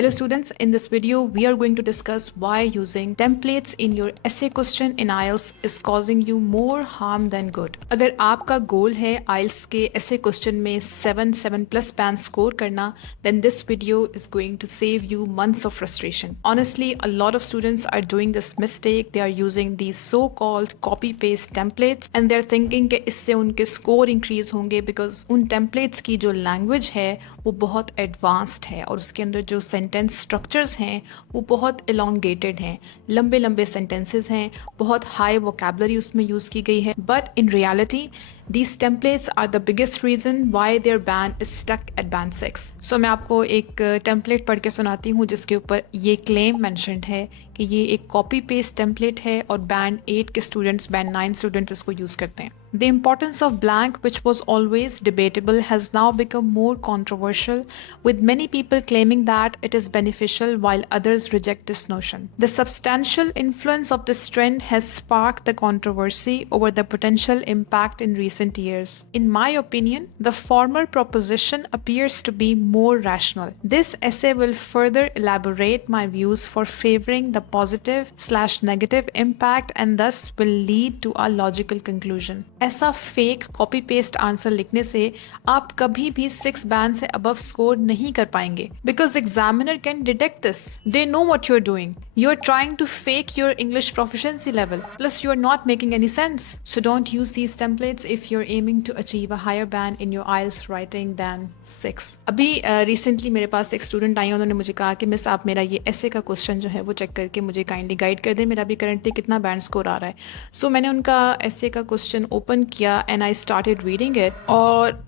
Hello students, in this video we are going to discuss why using templates in your essay question in IELTS is causing you more harm than good. अगर आपका गोल है IELTS के essay question में 7+ band score करना, then this video is going to save you months of frustration. Honestly, a lot of students are doing this mistake. They are using these so-called copy-paste templates and they're thinking कि इससे उनके score increase होंगे because उन templates की जो language है वो बहुत advanced है और उसके अंदर जो सेंटेंस स्ट्रक्चर्स हैं वो बहुत elongated हैं, लंबे लंबे सेंटेंसेस हैं, बहुत हाई वोकैबुलरी उसमें यूज़ की गई है. But in reality these templates are the biggest reason why their band is stuck at band 6. So मैं आपको एक टेम्पलेट पढ़ के सुनाती हूँ जिसके ऊपर ये क्लेम मैंशनड है कि ये एक कॉपी पेस्ट टेम्पलेट है और बैंड 8 के स्टूडेंट्स, बैंड 9 स्टूडेंट्स इसको यूज़ करते हैं. The importance of blank, which was always debatable, has now become more controversial, with many people claiming that it is beneficial while others reject this notion. The substantial influence of this trend has sparked the controversy over the potential impact in recent years. In my opinion, the former proposition appears to be more rational. This essay will further elaborate my views for favoring the positive/negative impact and thus will lead to a logical conclusion. ऐसा fake copy paste answer लिखने से आप कभी भी 6 band से above score नहीं कर पाएंगे because examiner can detect this. They know what you are doing. You are trying to fake your English proficiency level plus you are not making any sense. So don't use these templates if you are aiming to achieve a higher band in your IELTS writing than 6. अभी recently मेरे पास एक student I, उन्होंने मुझे कहा कि miss आप मेरा ये ऐसे का क्वेश्चन जो है वो चेक करके मुझे काइंडली गाइड कर दें, मेरा भी करंटली कितना बैंड स्कोर आ रहा है. सो मैंने उनका ऐसे का क्वेश्चन ओपन किया and I started reading it और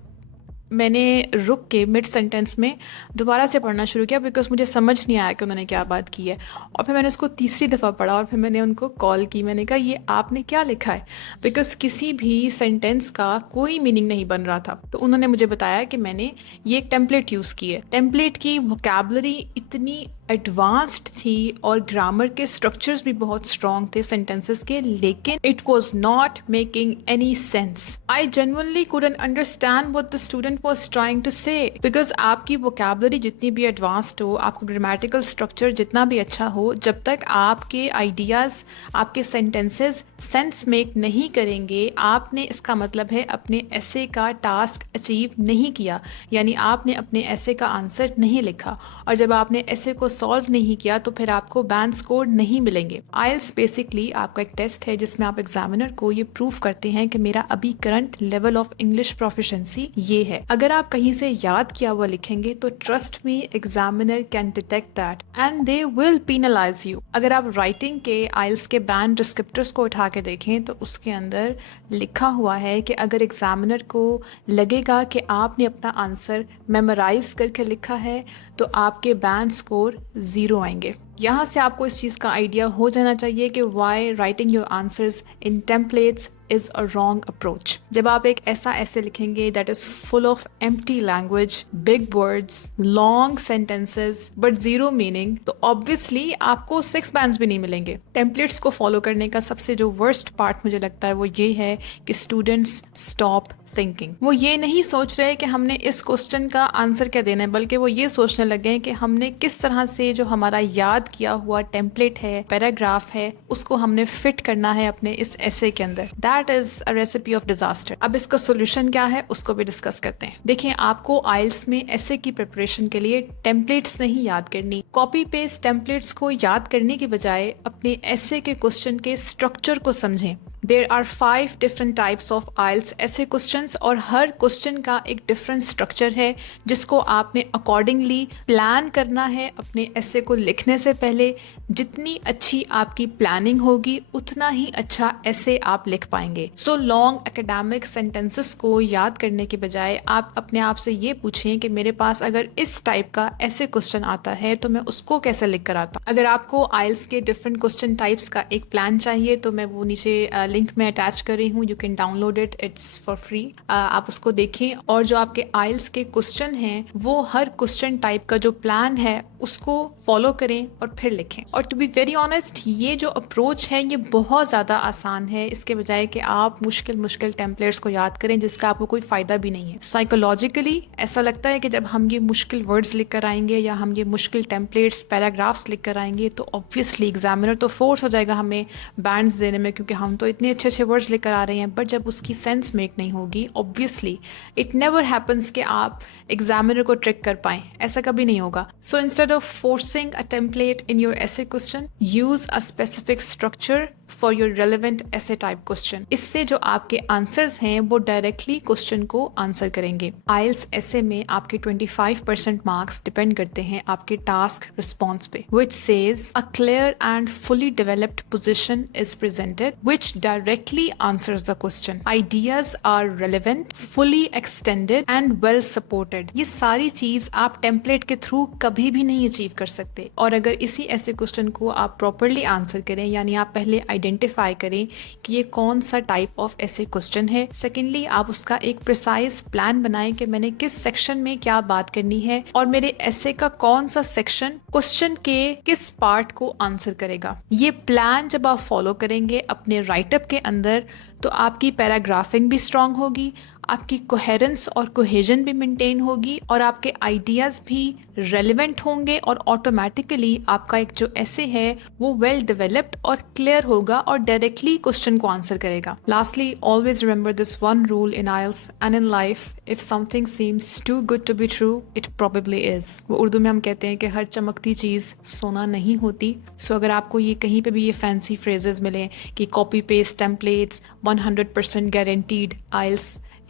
मैंने रुक के मिड सेंटेंस में दोबारा से पढ़ना शुरू किया बिकॉज मुझे समझ नहीं आया कि उन्होंने क्या बात की है. और फिर मैंने उसको तीसरी दफ़ा पढ़ा और फिर मैंने उनको कॉल की. मैंने कहा ये आपने क्या लिखा है, बिकॉज किसी भी सेंटेंस का कोई मीनिंग नहीं बन रहा था. तो उन्होंने मुझे बताया कि मैंने ये एक टेम्पलेट यूज़ की है. टेम्पलेट की वोकैबुलरी इतनी एडवांस्ड थी और ग्रामर के स्ट्रक्चर्स भी बहुत स्ट्रॉन्ग थे सेंटेंसेस के, लेकिन it was not making any sense. I genuinely couldn't understand what the student was trying to say because आपकी वोकैबुलरी जितनी भी एडवांस्ड हो, आपका ग्रामेटिकल स्ट्रक्चर जितना भी अच्छा हो, जब तक आपके आइडियाज़, आपके सेंटेंसेस सेंस मेक नहीं करेंगे, आपने इसका मतलब है अपने ऐसे का टास्क अचीव नहीं किया, यानी आपने अपने ऐसे का आंसर नहीं लिखा. और जब आपने ऐसे को सॉल्व नहीं किया तो फिर आपको बैंड स्कोर नहीं मिलेंगे. IELTS बेसिकली आपका एक टेस्ट है जिसमें आप एग्जामिनर को ये प्रूव करते हैं कि मेरा अभी current level of English proficiency ये है. अगर आप कहीं से याद किया हुआ लिखेंगे तो trust me, examiner can detect that and they will penalise you. अगर आप राइटिंग के IELTS के बैंड डिस्क्रिप्टर्स को उठा के देखें तो उसके अंदर लिखा हुआ है कि अगर एग्जामिनर को लगेगा कि आपने अपना आंसर मेमोराइज करके लिखा है तो आपके बैंड स्कोर 0 आएंगे. यहाँ से आपको इस चीज़ का आइडिया हो जाना चाहिए कि why writing your answers in templates is a wrong approach. जब आप एक ऐसा ऐसे लिखेंगे that is full of empty language, big words, long sentences but zero meaning, तो ऑब्वियसली आपको 6 बैंड्स भी नहीं मिलेंगे. टेम्पलेट्स को फॉलो करने का सबसे जो वर्स्ट पार्ट मुझे लगता है वो ये है कि स्टूडेंट्स स्टॉप थिंकिंग. वो ये नहीं सोच रहे कि हमने इस क्वेश्चन का आंसर क्या देना है, बल्कि वो ये सोचने लगे कि हमने किस तरह से जो हमारा याद किया हुआ टेम्पलेट है, पैराग्राफ है, उसको हमने फिट करना है अपने इस ऐसे के अंदर. That is a recipe of disaster. अब इसका सोल्यूशन क्या है उसको भी डिस्कस करते हैं. देखिए, आपको IELTS में ऐसे की प्रिपरेशन के लिए टेम्पलेट्स नहीं याद करनी. कॉपी पेस्ट टेम्पलेट्स को याद करने की बजाय अपने ऐसे के क्वेश्चन के स्ट्रक्चर को समझें. There are 5 different types of IELTS essay questions और हर क्वेश्चन का एक डिफरेंट स्ट्रक्चर है जिसको आपने अकॉर्डिंगली प्लान करना है. अपने ऐसे को लिखने से पहले जितनी अच्छी आपकी प्लानिंग होगी उतना ही अच्छा ऐसे आप लिख पाएंगे. सो लॉन्ग एकेडमिक सेंटेंसेस को याद करने के बजाय आप अपने आप से ये पूछें कि मेरे पास अगर इस टाइप का ऐसे क्वेश्चन आता है तो मैं उसको कैसे लिख कर आता. अगर आपको IELTS के डिफरेंट क्वेश्चन टाइप्स का एक प्लान चाहिए तो मैं वो नीचे लिंक मैं अटैच कर रही हूँ, you can download it, it's for free. आप उसको देखें और जो आपके आइल्स के क्वेश्चन हैं वो हर क्वेश्चन टाइप का जो प्लान है उसको फॉलो करें और फिर लिखें। और टू बी वेरी ऑनेस्ट, ये जो अप्रोच है ये बहुत ज़्यादा आसान है, इसके बजाय कि आप मुश्किल मुश्किल टेम्पलेट्स को याद करें जिसका आपको कोई फ़ायदा भी नहीं है। साइकोलॉजिकली ऐसा लगता है कि जब हम ये मुश्किल वर्ड्स लिख कर आएंगे या हम ये मुश्किल टेम्पलेट्स पैराग्राफ्स लिख कर आएंगे तो ऑब्वियसली एग्जामिनर तो फोर्स हो जाएगा हमें बैंड्स देने में, क्योंकि हम तो इतने अच्छे अच्छे वर्ड्स लेकर आ रहे हैं, बट जब उसकी सेंस मेक नहीं होगी ऑब्वियसली इट नेवर हैपन्स कि आप एग्जामिनर को ट्रिक कर पाएं, ऐसा कभी नहीं होगा। So instead of forcing a template in your essay question, use a specific structure for your relevant essay type question। इससे जो आपके आंसर्स हैं वो डायरेक्टली क्वेश्चन को आंसर करेंगे। आइल्स ऐसे में आपके 25% मार्क्स डिपेंड करते हैं आपके टास्क रिस्पॉन्स पे, which says a clear and fully developed position is presented which directly answers the question। Ideas are relevant, fully extended and well supported। ये सारी चीज आप टेम्पलेट के थ्रू कभी भी नहीं अचीव कर सकते। और अगर इसी ऐसे क्वेश्चन को आप प्रॉपरली आंसर करें, यानी आप पहले आइडेंटिफाई करें कि ये कौन सा टाइप ऑफ ऐसे क्वेश्चन है, सेकेंडली आप उसका एक प्रिसाइज प्लान बनाएं कि मैंने किस सेक्शन में क्या बात करनी है और मेरे ऐसे का कौन सा सेक्शन क्वेश्चन के किस पार्ट को आंसर करेगा। ये प्लान जब आप फॉलो करेंगे अपने राइटअप के अंदर तो आपकी पैराग्राफिंग भी स्ट्रांग होगी, आपकी कोहेरेंस और कोहेजन भी मेंटेन होगी और आपके आइडियाज भी रेलेवेंट होंगे और ऑटोमेटिकली आपका एक जो ऐसे है वो वेल डेवलप्ड और क्लियर होगा और डायरेक्टली क्वेश्चन को आंसर करेगा। Lastly, always remember this one rule in IELTS and in life, if something seems too good to be true it probably is. वो उर्दू में हम कहते हैं कि हर चमकती चीज सोना नहीं होती। सो अगर आपको ये कहीं पे भी ये फैंसी फ्रेजेस मिले कि copy paste templates 100% guaranteed IELTS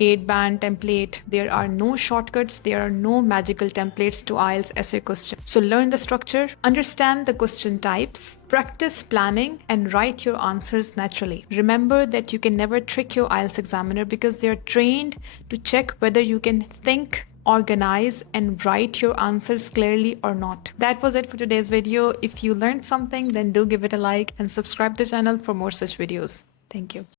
8-band template, there are no shortcuts, there are no magical templates to IELTS essay question. So learn the structure, understand the question types, practice planning and write your answers naturally. Remember that you can never trick your IELTS examiner because they are trained to check whether you can think, organize and write your answers clearly or not. That was it for today's video. If you learned something, then do give it a like and subscribe the channel for more such videos. Thank you.